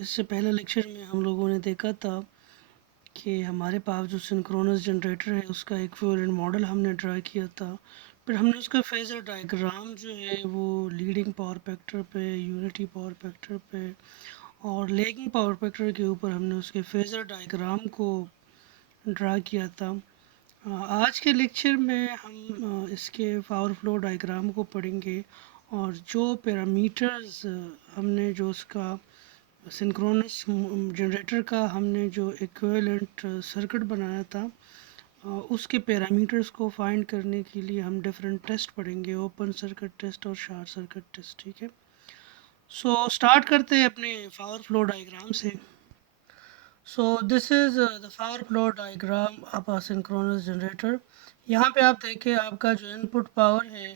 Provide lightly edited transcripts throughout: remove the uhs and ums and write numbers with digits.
इससे पहले लेक्चर में हम लोगों ने देखा था कि हमारे पास जो सिंक्रोनस जनरेटर है उसका इक्विवेलेंट मॉडल हमने ड्रा किया था। फिर हमने उसका फेज़र डायग्राम जो है वो लीडिंग पावर फैक्टर पे, यूनिटी पावर फैक्टर पे और लैगिंग पावर फैक्टर के ऊपर हमने उसके फेज़र डायग्राम को ड्रा किया था। आज के लेक्चर में हम इसके पावर फ्लो डायग्राम को पढ़ेंगे और जो पैरामीटर्स हमने जो उसका सिंक्रोनस जनरेटर का हमने जो इक्विवेलेंट सर्किट बनाया था उसके पैरामीटर्स को फाइंड करने के लिए हम डिफरेंट टेस्ट पढ़ेंगे, ओपन सर्किट टेस्ट और शॉर्ट सर्किट टेस्ट। ठीक है, सो स्टार्ट करते हैं अपने पावर फ्लो डायग्राम से। So this is the power flow diagram of a synchronous generator। यहाँ पे आप देखें आपका जो इनपुट पावर है,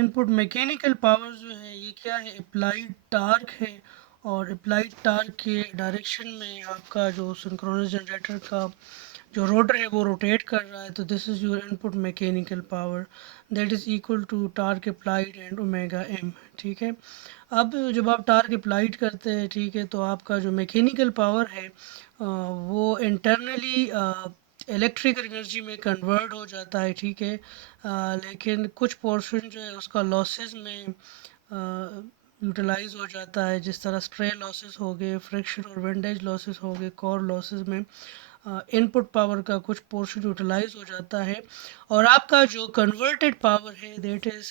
इनपुट मैकेनिकल पावर जो है ये क्या है, अप्लाइड टार्क है और अप्लाइड टार्क के डायरेक्शन में आपका जो सिंक्रोनस जनरेटर का जो रोटर है वो रोटेट कर रहा है। तो this is your input mechanical power that is equal to torque applied and omega M. ठीक है, अब जब आप टार्क अप्लाइड करते हैं, ठीक है, तो आपका जो मैकेनिकल पावर है वो इंटरनली इलेक्ट्रिकल एनर्जी में कन्वर्ट हो जाता है। ठीक है, लेकिन कुछ पोर्शन जो है उसका लॉसेस में यूटिलाइज हो जाता है, जिस तरह स्ट्रे लॉसेस हो गए, फ्रिक्शन और विंडेज लॉसेस हो गए, कोर लॉसेस में इनपुट पावर का कुछ पोर्शन यूटिलाइज हो जाता है और आपका जो कन्वर्टेड पावर है that is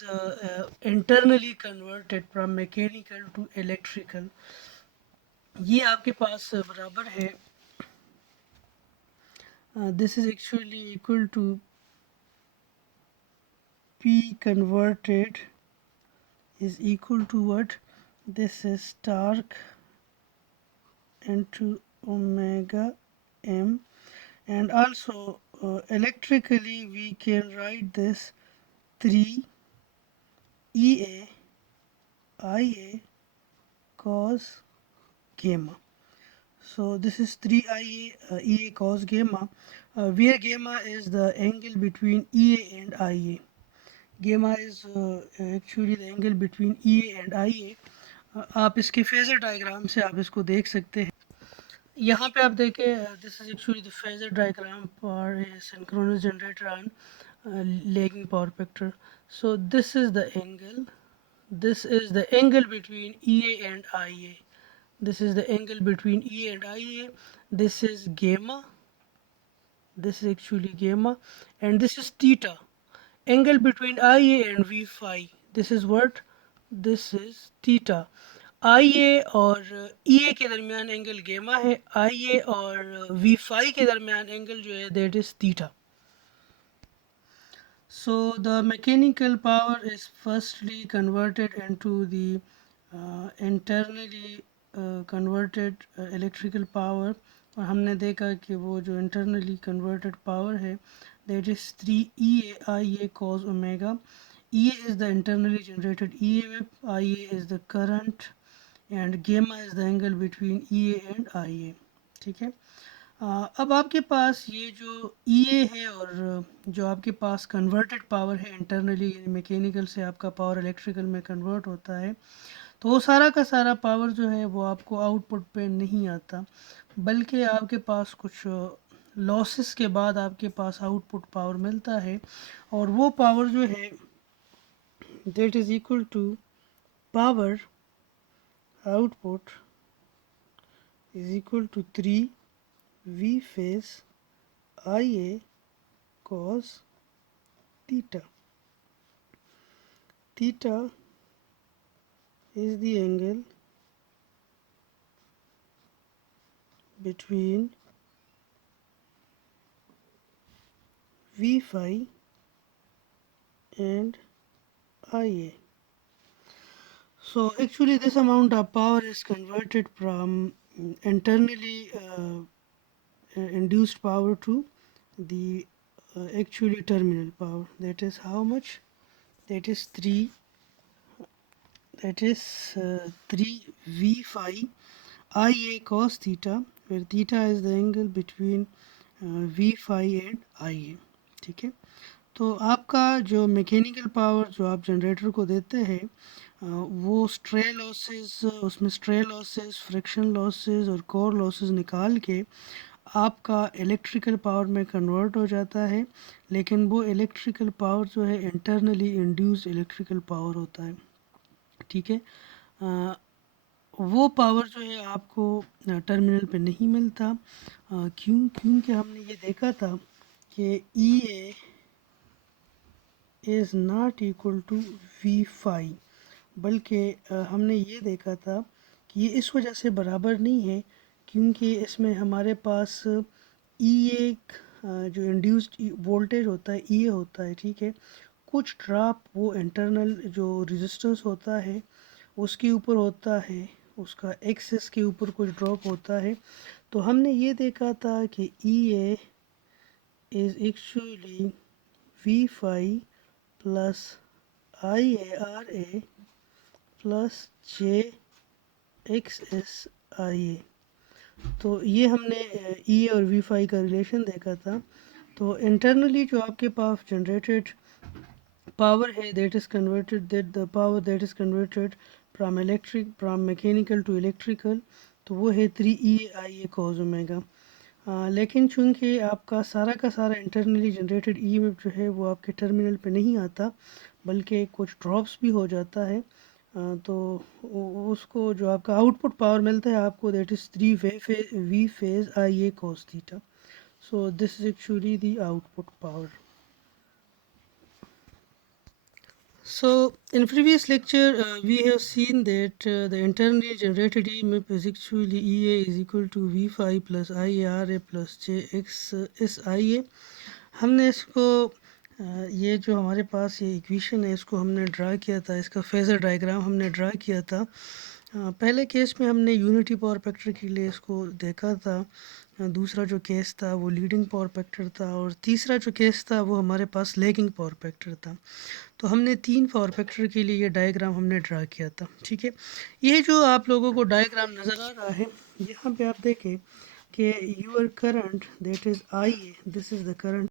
internally converted from mechanical to electrical. ये आपके पास बराबर है, this is actually equal to P converted is equal to what? This is torque into omega m, and also electrically we can write this 3 EA IA cos gamma. So this is 3 IA EA cos gamma, where gamma is the angle between EA and IA. Gamma is actually the angle between EA and IA। आप इसके phasor diagram से आप इसको देख सकते हैं। यहाँ पे आप देखें, this is actually the phasor diagram for a synchronous generator on lagging power factor. So this is the angle, this is the angle between EA and IA. This is the angle between EA and IA. This is gamma. This is actually gamma, and this is theta. Angle between IA and V phi. This is what? This is theta. IA और EA के दरमियान angle गेमा है, IA और V phi के दरमियान angle जो है that is theta. So the mechanical power is firstly converted into the internally converted electrical power, और हमने देखा कि वो जो internally converted power है that is 3 EA IA cos omega। EA is the internally generated EMF, IA is the current and gamma is the angle between EA and IA। ठीक है, अब आपके पास ये जो EA है और जो आपके पास कन्वर्टेड पावर है इंटरनली, यानी मैकेनिकल से आपका पावर इलेक्ट्रिकल में कन्वर्ट होता है, तो वो सारा का सारा पावर जो है वो आपको आउटपुट पे नहीं आता, बल्कि आपके पास कुछ लॉसेस के बाद आपके पास आउटपुट पावर मिलता है, और वो पावर जो है that is equal to power output is equal to 3 V phase IA cos theta। Theta is the angle between V phi and IA। So actually this amount of power is converted from internally induced power to the actually terminal power. That is how much? That is 3 3 V phi IA cos theta, where theta is the angle between V phi and IA। ठीक है, तो आपका जो mechanical power जो आप generator को देते हैं वो स्ट्रे लॉसेस, उसमें स्ट्रे लॉसेस, फ्रिक्शन लॉसेस और कोर लॉसेस निकाल के आपका इलेक्ट्रिकल पावर में कन्वर्ट हो जाता है। लेकिन वो इलेक्ट्रिकल पावर जो है इंटरनली इंड्यूस्ड इलेक्ट्रिकल पावर होता है, ठीक है। अ, वो पावर जो है आपको टर्मिनल पे नहीं मिलता। क्योंकि हमने ये देखा था कि E A is not equal to V phi, बल्कि हमने ये देखा था कि ये इस वजह से बराबर नहीं है क्योंकि इसमें हमारे पास ई एक जो इंड्यूस्ड वोल्टेज होता है ई ए होता है, ठीक है। कुछ ड्रॉप वो इंटरनल जो रेजिस्टेंस होता है उसके ऊपर होता है, उसका एक्सेस के ऊपर कुछ ड्रॉप होता है। तो हमने ये देखा था कि E A is actually V phi plus I A R A plus J X S I A. तो ये हमने ई और वी फाई का रिलेशन देखा था। तो इंटरनली जो आपके पास जनरेटेड पावर है that is converted, that the power that is converted from mechanical to electrical, तो वो है 3 ई आई ए कॉज ओमेगा। लेकिन चूंकि आपका सारा का सारा इंटरनली जनरेटेड ई जो है वो आपके टर्मिनल पे नहीं आता, बल्कि कुछ ड्रॉप्स भी हो जाता है। तो उसको जो आपका आउटपुट पावर मिलता है आपको that is 3 V phase I A cos theta. So this is actually the output power. So in previous lecture we have seen that the internally generated EMF is actually EA is equal to V phi plus IARA plus JX SIA। हमने इसको ये जो हमारे पास ये equation है इसको हमने draw किया था, इसका फेज़र डायग्राम हमने ड्रा किया था। पहले केस में हमने यूनिटी पावर फैक्टर के लिए इसको देखा था। दूसरा जो केस था वो लीडिंग पावर फैक्टर था और तीसरा जो केस था वो हमारे पास लैगिंग पावर फैक्टर था। तो हमने 3 पावर फैक्टर के लिए ये डायग्राम हमने ड्रा किया था, ठीक है। ये जो आप लोगों को डायग्राम नज़र आ रहा है यहाँ पे आप देखें कि your current that is I A, this is the current